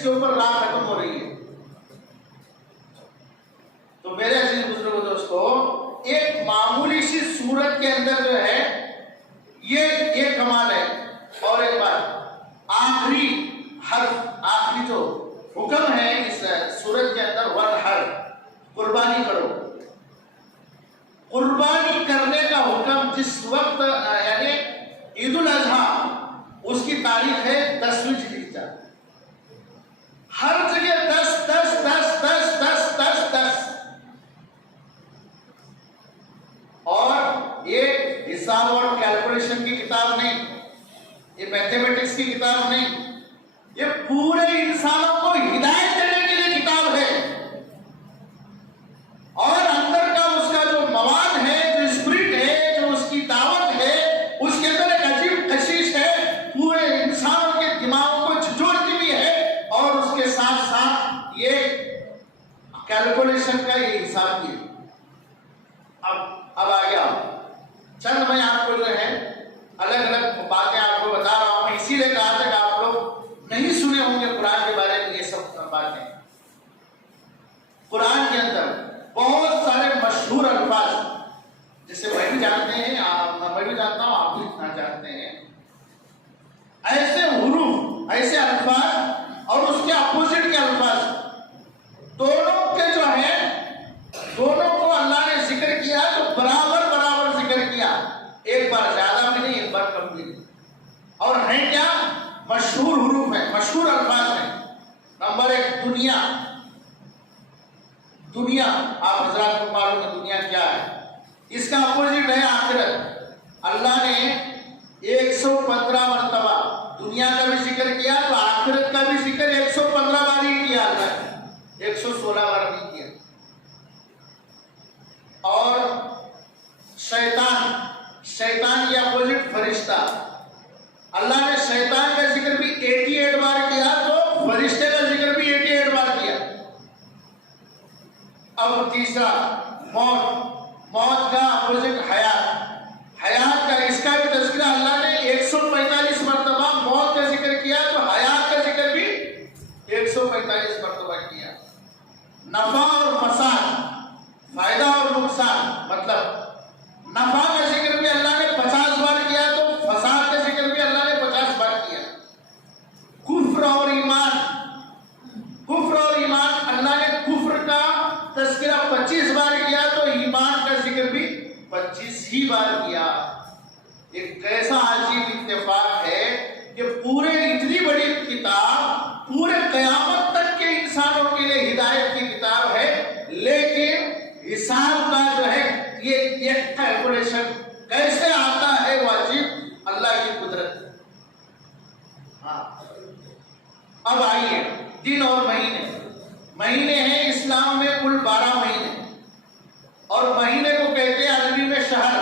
جس کے اوپر رات ختم ہو رہی ہے. تو میرے عزیز بزرگوں دوستو، ایک معمولی سی سورت کے اندر جو ہے یہ کمال ہے. اور ایک بات، آخری حرف، آخری جو حکم ہے اس سورت کے اندر، وَالْحَرْ، قربانی کرو. قربانی کرنے کا حکم جس وقت یعنی عید الاضحیٰ، اس کی تاریخ ہے 10ویں ذوالحجہ. ہر جگہ 10 10 10 10 10 10 10. اور یہ حساب اور کیلکولیشن کی کتاب نہیں، یہ میتھمیٹکس کی کتاب نہیں، یہ پورے انسانوں کو ہدایت دینے کے لیے کتاب ہے. اور اندر کا اس کا جو مواد ہے، جو اسپرٹ ہے، جو اس کی دعوت ہے، اس کے اندر ایک عجیب کشش ہے، پورے انسانوں کے دماغوں کو جھنجھوڑتی بھی ہے. اور اس کے ساتھ ساتھ یہ کیلکولیشن کا یہ حساب بھی ہے. اب آ گیا چند میں آپ کو جو ہے الگ الگ باتیں آپ کو بتا رہا ہوں. میں اسی لیے کہا تھا کہ آپ لوگ نہیں سنے ہوں گے قرآن کے بارے میں یہ سب باتیں. قرآن کے اندر بہت سارے مشہور الفاظ، جسے میں بھی جانتے ہیں، میں بھی جانتا ہوں، آپ بھی جانتے ہیں، ایسے حروف، ایسے الفاظ اور اس کے اپوزٹ کے الفاظ، دونوں کے جو ہے، دونوں کو اللہ نے ذکر کیا تو برابر برابر ذکر کیا. ایک بار زیادہ بھی نہیں، ایک بار کم بھی نہیں. اور ہیں کیا؟ مشہور حروف ہیں، مشہور الفاظ ہیں. نمبر 1 دنیا. دنیا آپ حضرات کو معلوم ہے دنیا کیا ہے. اس کا اپوزٹ ہے آخرت. اللہ نے 115 مرتبہ دنیا کا بھی ذکر کیا تو آخرت کا بھی ذکر 115 بار ہی کیا. اللہ نے 116 بار نہیں کیا. اور شیطان، شیطان کی اپوزٹ فرشتہ. اللہ نے شیطان کا ذکر بھی 88 بار کیا تو فرشتے کا ذکر بھی 88 بار کیا. اب تیسرا موت. موت کا اپوزٹ حیات. حیات کا، اس کا بھی تذکرہ اللہ نے 145 مرتبہ موت کا ذکر کیا تو حیات کا ذکر بھی 145 مرتبہ کیا. نفع اور فساد، فائدہ اور نقصان، مطلب نفع کا ذکر بھی اللہ نے 50 بار کیا تو فساد کا ذکر بھی اللہ نے 50 بار کیا. کفر اور ایمان. کفر اور ایمان، اللہ نے کفر کا تذکرہ 25 بار کیا تو ایمان کا ذکر بھی 25 ہی بار کیا. ایک کیسا عجیب اتفاق ہے کہ پورے اتنی بڑی کتاب، پورے قیامت تک کے انسانوں کے لیے ہدایت کی کتاب ہے، لیکن حساب کا جو ہے یہ کیلکولیشن کیسے آتا ہے، وہ عجیب اللہ کی قدرت. ہاں اب آئیے دن اور مہینے. مہینے ہیں اسلام میں کل 12 مہینے، اور مہینے کو کہتے ہیں عربی میں شہر.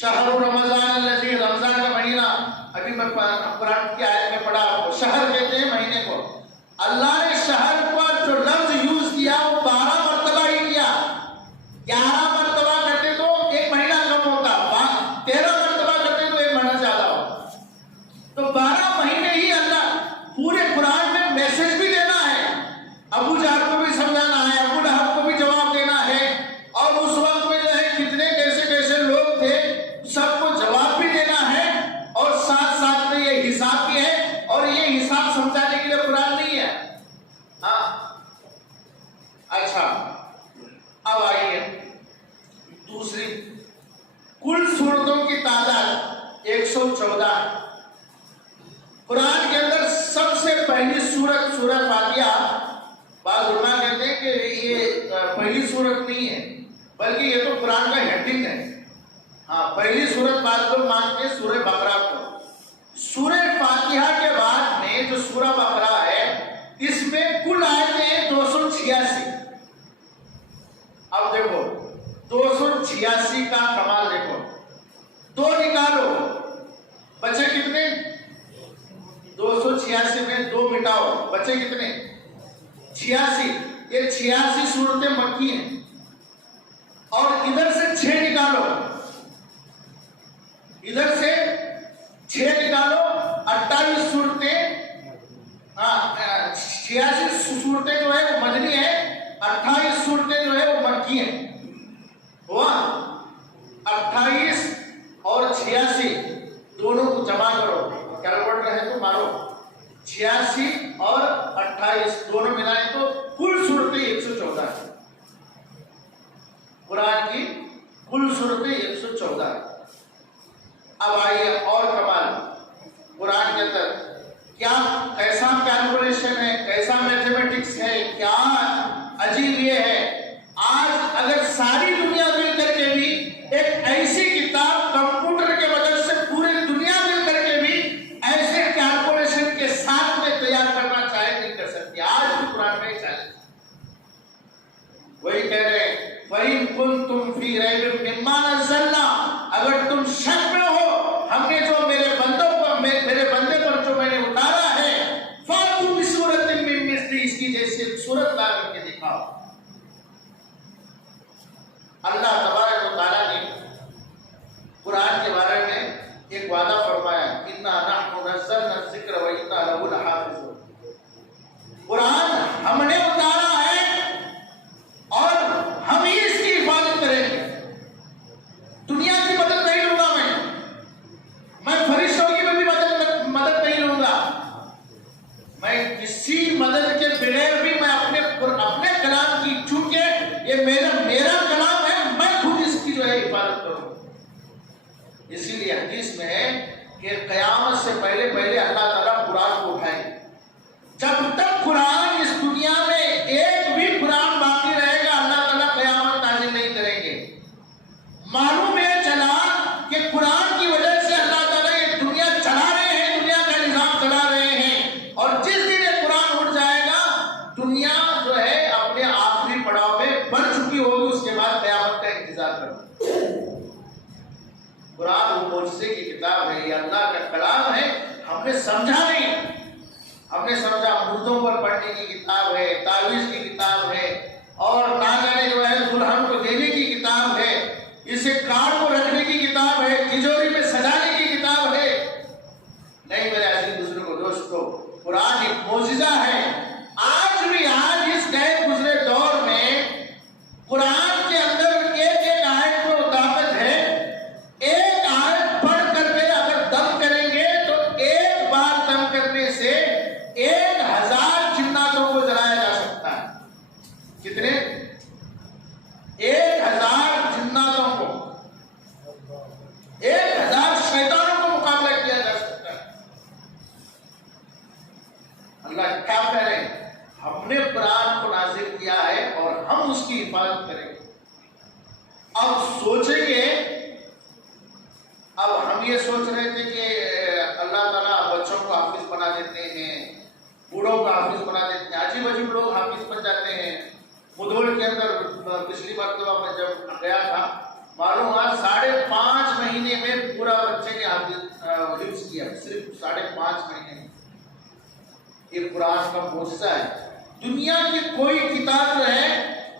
شہر رمضان الذی، رمضان کا مہینہ، ابھی میں قرآن کی آیت میں پڑھا، شہر کہتے ہیں مہینے کو. اللہ نے شہر پر جو لفظ یوز کیا وہ 12 مرتبہ ہی کیا. 11 مرتبہ کرتے تو ایک مہینہ کم ہوتا، 13 مرتبہ کرتے تو ایک مہینہ زیادہ ہوتا. تو 12 مہینے ہی اللہ پورے قرآن میں میسج بھی دینا ہے، ابو جہل کو بھی سمجھانا ہے، ابو لہب کو بھی جواب دینا ہے، اور اس وقت میں جو ہے کتنے کیسے کیسے لوگ تھے سب کو جواب بھی دینا ہے، اور ساتھ ساتھ میں یہ حساب بھی ہے. اور یہ حساب سمجھانے کے لیے قرآن نہیں ہے. ہاں اچھا اب آئیے دوسری. کل سورتوں کی تعداد 114. قرآن کے اندر سب سے پہلی سورت سورۃ فاتحہ. بعض علماء کہتے ہیں کہ یہ پہلی سورت نہیں ہے بلکہ یہ تو قرآن کا ہیڈنگ ہے. ہاں پہلی سورت بعض لوگ مانتے ہیں سورہ بقرہ کو. سورہ فاتحہ کے بعد میں جو سورہ بقرہ ہے اس میں کل آیتیں ہیں 286. اب دیکھو 286 کا کمال دیکھو. 2 نکالو بچے کتنے؟ 286 میں 2 مٹاؤ بچے کتنے؟ 86. یہ 86 صورتیں مکی ہیں. اور ادھر سے 6 نکالو، ادھر سے 6 نکالو، 28 صورتیں. ہاں صورتیں جو ہے وہ مدنی ہے، 28 صورتیں جو ہے وہ مکی ہیں. ہوا 28 اور 86 دونوں کو جمع کرو، کیلکولیٹر ہے تو مارو، 86 اور 28 دونوں ملائیں تو کل صورتیں 114 ہے. قرآن کی کل صورتیں 114 ہے. اب آئیے اور کمال، قرآن کے اندر کیا کیسا کیلکولیشن ہے، کیسا میتھمیٹکس ہے، کیا عجیب یہ ہے. آج اگر ساری دنیا مل کر کے بھی ایک ایسی کتاب کمپیوٹر کے مدد سے پوری دنیا مل کر کے بھی ایسے کیلکولیشن کے ساتھ میں تیار کرنا چاہے نہیں کر سکتی. آج بھی قرآن میں چیلنج وہی کہہ رہے ہیں وَإِن كُنتُمْ فِي رَيْبٍ مِّمَّا نَزَّلْنَا، اگر تم شک میں ہو ہم نے جو میرے بندے پر جو میں نے اتارا ہے، فَأْتُوا بِسُورَةٍ مِّن مِّثْلِهِ، اس کی جیسے سورت لا کر کے دکھاؤ. اللہ تبارک و تعالیٰ نے قرآن کے بارے میں ایک وعدہ فرمایا، اِنَّا نَحْنُ نَزَّلْنَا الذِّكْرَ وَإِنَّا لَهُ لَحَافِظُونَ. قرآن ہم نے اتارا ہے اور ہم ہی اس کی حفاظت کریں گے. دنیا کی مدد نہیں لوں گا، میں فرشتوں کی بھی مدد نہیں لوں گا، میں کسی مدد کے بغیر بھی میں اپنے کلام کی، چونکہ یہ میرا کلام ہے، میں خود اس کی جو ہے حفاظت کروں. اسی لیے حدیث میں ہے کہ قیامت سے پہلے اللہ تعالیٰ قرآن کو اٹھائیں گے. جب تک قرآن اس دنیا میں ایک بھی قرآن باقی رہے گا اللہ تعالیٰ قیامت نازل نہیں کریں گے. معلوم ہے چلا کہ قرآن کی وجہ سے اللہ تعالیٰ یہ دنیا چلا رہے ہیں، دنیا کا نظام چلا رہے ہیں، اور جس دن یہ قرآن اٹھ جائے گا دنیا جو ہے اپنے آخری پڑاؤ میں بن چکی ہوگی، اس کے بعد قیامت کا انتظار کرو. قرآن وہ معجزے کی کتاب ہے، یہ اللہ کا کلام ہے. ہم نے سمجھا نہیں، ہم نے سمجھا مردوں پر پڑھنے کی کتاب ہے، تعویذ کی کتاب ہے، اور نہ جانے جو ہے دلہن کو دینے کی کتاب ہے، اسے کارڈ کو رکھنے کی کتاب ہے، تجوری میں سجانے کی کتاب ہے. نہیں میرے عزیز بزرگوں دوستو، قرآن ایک معجزہ ہے. آج بھی اس گئے گزرے دور میں قرآن کے اندر ایک آیت میں وہ طاقت ہے. ایک آیت پڑھ کر کے اگر دم کریں گے تو ایک بار دم کرنے سے 1000 جناتوں کو جلایا جا سکتا ہے. کتنے؟ 1000 جناتوں کو، 1000 شیطانوں کو مقابلہ کیا جا سکتا ہے. اللہ کیا کہہ رہے ہیں؟ ہم نے قرآن کو نازل کیا ہے اور ہم اس کی حفاظت کریں گے. اب سوچیں گے، اب ہم یہ سوچ رہے تھے کہ اللہ تعالیٰ بچوں کو حافظ بنا دیتے ہیں، بوڑھوں کو حافظ بنا دیتے ہیں، عجیب عجیب لوگ حافظ بن جاتے ہیں. مدھول کے اندر پچھلی مرتبہ میں جب گیا تھا، معلوم ہوا 5.5 مہینے میں پورا بچے نے حفظ کیا، صرف 5.5 مہینے میں. یہ قرآن کا معجزہ ہے. دنیا کی کوئی کتاب جو ہے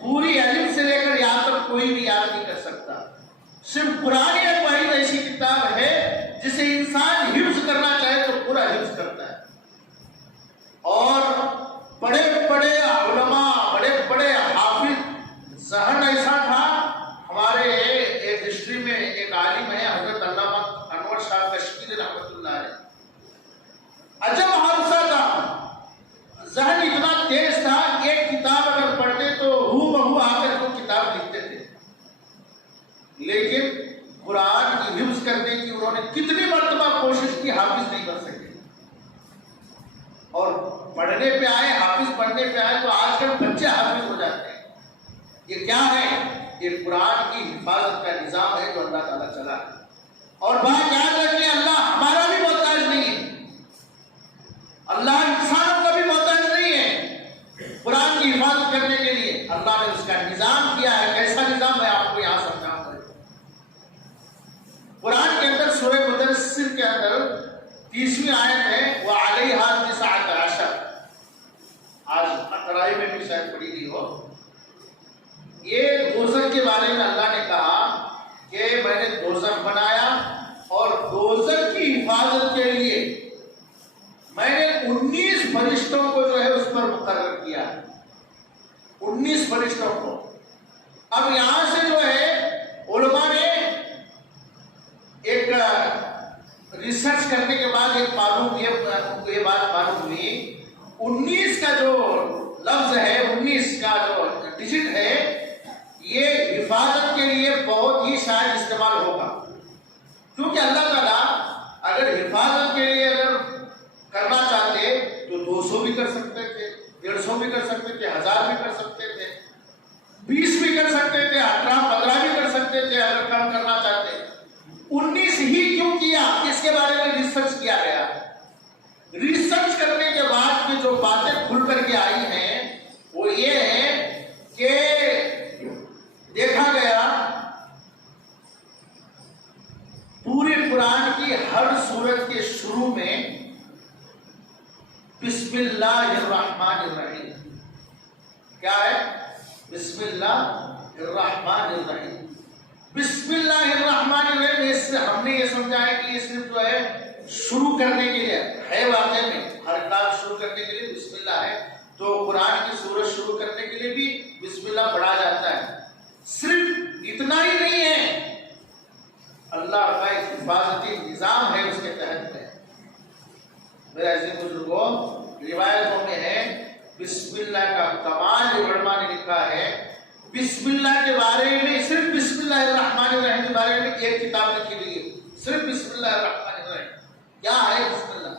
پوری الف سے لے کر یہاں تک کوئی بھی یاد نہیں کر سکتا. صرف قرآن ایک واحد ایسی کتاب ہے جسے انسان حفظ کرنا چاہے تو پورا حفظ کرتا ہے. اور بڑے بڑے علماء، بڑے بڑے حافظ، ذہن ایسا تھا. ہمارے ایک ہسٹری میں ایک عالم ہے حضرت علامہ انور شاہ کشمیری رحمۃ اللہ علیہ. عجب حادثہ تھا، ذہن اتنا تیز تھا، ایک کتاب اگر پڑھتے تو ہو بہو آ کر وہ کتاب لکھتے تھے. لیکن قرآن کی حفظ کرنے کی انہوں نے کتنی مرتبہ کوشش کی، حافظ نہیں بن سکے. اور پڑھنے پہ آئے، حافظ پڑھنے پہ آئے تو آج کل بچے حافظ ہو جاتے ہیں. یہ کیا ہے؟ یہ قرآن کی حفاظت کا نظام ہے جو اللہ تعالیٰ چلا ہے. اور بات یاد رکھیں، اللہ ہمارا بھی محتاج نہیں ہے، اللہ انسانوں کا بھی محتاج نہیں ہے. قرآن کی حفاظت کرنے کے لیے اللہ نے اس کا نظام کیا ہے. کیسا نظام ہے آپ کو یہاں سمجھاؤں گا. قرآن کے اندر سورہ مدثر کے اندر 30ویں آیت ہے، وَعَلَيْهَا 19 آج اقرائی میں بھی شاید پڑھی گئی ہو. یہ دوزخ کے بارے میں اللہ نے کہا کہ میں نے دوزخ بنایا اور دوزخ کی حفاظت کے لیے میں نے 19 فرشتوں کو جو ہے اس پر مقرر کیا. 19 فرشتوں کو. اب یہاں سے جو ہے علماء نے ایک ریسرچ کرنے کے بعد ایک یہ بات معلوم ہوئی 19 کا جو لفظ ہے 19 کا جو ڈیجٹ ہے یہ حفاظت کے لیے بہت ہی شاید استعمال ہوگا. کیونکہ اللہ تعالیٰ اگر حفاظت کے لیے اگر کرنا چاہتے تو 200 بھی کر سکتے تھے, 150 بھی کر سکتے تھے, 1000 بھی کر سکتے تھے, 20 بھی کر سکتے تھے, 18 15 بھی کر سکتے تھے اگر کم کرنا چاہتے. 19 ہی کیوں کیا؟ اس کے بارے میں ریسرچ کیا گیا. ریسرچ کرنے کے بعد کی جو باتیں کھل کر کے آئی ہیں وہ یہ ہے کہ دیکھا گیا پورے قرآن کی ہر سورت کے شروع میں بسم اللہ الرحمن الرحیم. کیا ہے؟ بسم اللہ الرحمن الرحیم. بسم اللہ الرحمن الرحیم اس سے ہم نے یہ سمجھا ہے کہ یہ صرف جو ہے شروع کرنے کے لیے ہے. واقعے میں ہر کلام شروع کرنے کے لیے بسم اللہ ہے, تو قرآن کی سورت شروع کرنے کے لیے بھی بسم اللہ پڑھا جاتا ہے. صرف اتنا ہی نہیں ہے, اللہ کا ایک حفاظتی نظام ہے اس کے تحت میں. میرے ایسے بزرگوں روایتوں میں ہے بسم اللہ کا کمال علماء نے لکھا ہے. بسم اللہ کے بارے میں صرف بسم اللہ الرحمن الرحیم کے بارے میں ایک کتاب لکھی گئی ہے, صرف بسم اللہ الرحمن الرحیم. کیا ہے بسم اللہ؟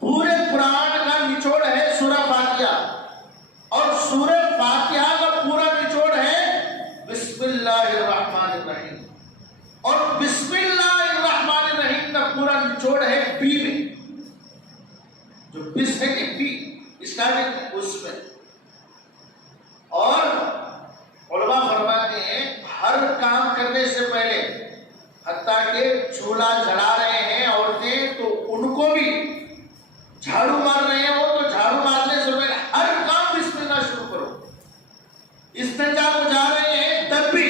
پورے قرآن کا نچوڑ ہے سورہ فاتحہ, اور سورہ فاتحہ کا پورا نچوڑ ہے بسم اللہ الرحمن الرحیم, اور بسم اللہ الرحمن الرحیم کا پورا نچوڑ ہے بی میں. جو بس ہے کہ بی اسٹارٹنگ اس میں. اور علماء فرماتے ہیں ہر کام کرنے سے پہلے حتیٰ کہ چولہا جلا رہے ہیں عورتیں تو ان کو بھی جھاڑو مار رہے ہیں وہ تو جھاڑو مارنے سے پہلے ہر کام بسم اللہ شروع کرو. استنجا کو جا رہے ہیں تب بھی.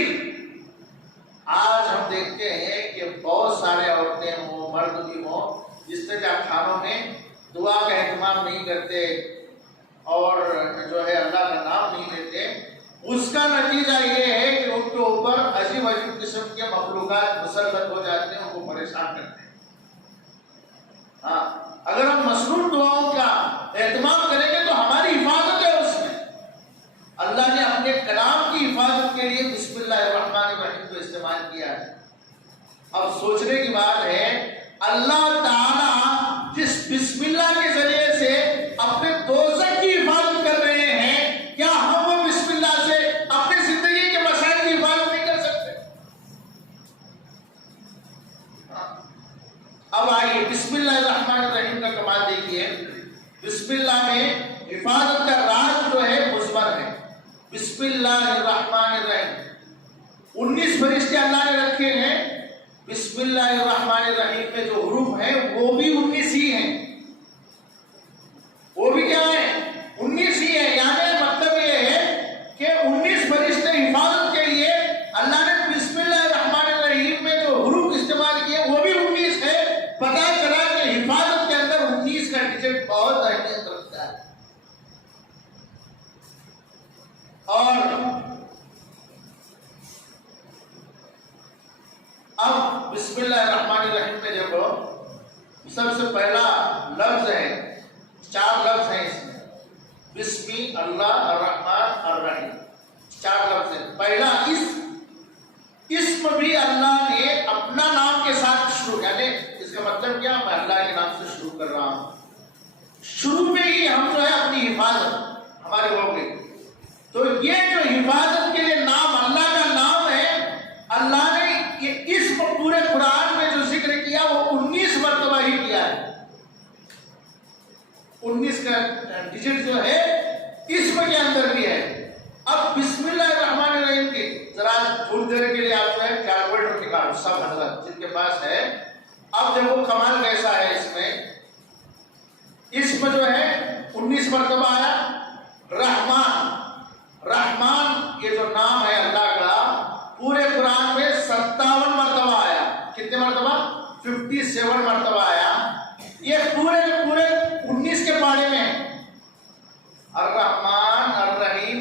آج ہم دیکھتے ہیں کہ بہت سارے عورتیں ہوں مرد بھی ہوں استنجا خانوں میں دعا کا اہتمام نہیں کرتے اور جو ہے اللہ کا نام نہیں لیتے. اس کا نتیجہ یہ ہے کہ ان کے اوپر عجیب عجیب قسم کے مخلوقات مسلط ہو جاتے ہیں, ان کو پریشان کرتے ہیں. ہاں, اگر ہم مصنون دعاؤں کا اہتمام کریں گے تو ہماری حفاظت ہے اس میں. اللہ نے اپنے کلام کی حفاظت کے لیے بسم اللہ الرحمن الرحیم کو استعمال کیا ہے. اب سوچنے کی بات ہے اللہ تعالیٰ جس بسم اللہ کے ذریعے سے اپنے دوزخ کی حفاظت کر رہے ہیں, کیا ہم وہ بسم اللہ سے اپنی زندگی کے مسائل کی حفاظت نہیں کر سکتے؟ اب آئیے بسم اللہ الرحمن الرحیم کا کمال دیکھیے. بسم اللہ میں حفاظت کا راز جو ہے مضمر ہے. بسم اللہ الرحمن الرحیم 19 فرشتے اللہ نے رکھے ہیں. بسم اللہ الرحمن الرحیم میں جو حروف ہیں وہ بھی 19 ہی ہیں. وہ بھی کیا ہے؟ 19 ہی ہے. یعنی مطلب یہ ہے کہ 19 فرشتے حفاظت کے لیے اللہ نے بسم اللہ الرحمن الرحیم میں جو حروف استعمال کیے وہ بھی 19 ہے. پتہ چلا کہ حفاظت کے اندر 19 کا ڈیجٹ بہت اہمیت رکھتا ہے. اور اب بسم اللہ الرحمن الرحیم میں دیکھو سب سے پہلا لفظ ہے, 4 لفظ ہیں اس میں. بسمی اللہ الرحمن الرحیم 4 لفظ ہیں. پہلا اسم بھی اللہ نے اپنا نام کے ساتھ شروع, یعنی اس کا مطلب کیا؟ میں اللہ کے نام سے شروع کر رہا ہوں. شروع میں ہی ہم جو ہے اپنی حفاظت ہمارے ہو گئی. تو یہ جو حفاظت کے لیے نام اللہ کا نام ہے, اللہ نے یہ اسم پورے قرآن میں جو ذکر کیا وہ 19 مرتبہ ہی کیا ہے. 19 کا ڈیجٹ جو ہے اسم کے اندر بھی ہے. اب بسم اللہ الرحمن الرحیم کی ذرا تھوڑی دیر کے لیے آپ جو ہے کیلکولیٹر نکالو سب حضرت جن کے پاس ہے. اب دیکھو کمال کیسا ہے اس میں. اسم جو ہے 19 مرتبہ آیا. رحمان, رحمان یہ جو نام ہے اللہ کا پورے قرآن میں 57 مرتبہ آیا. کتنے مرتبہ؟ 57 مرتبہ آیا. یہ پورے 19 کے پارے میں. الرحمن الرحیم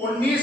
19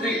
3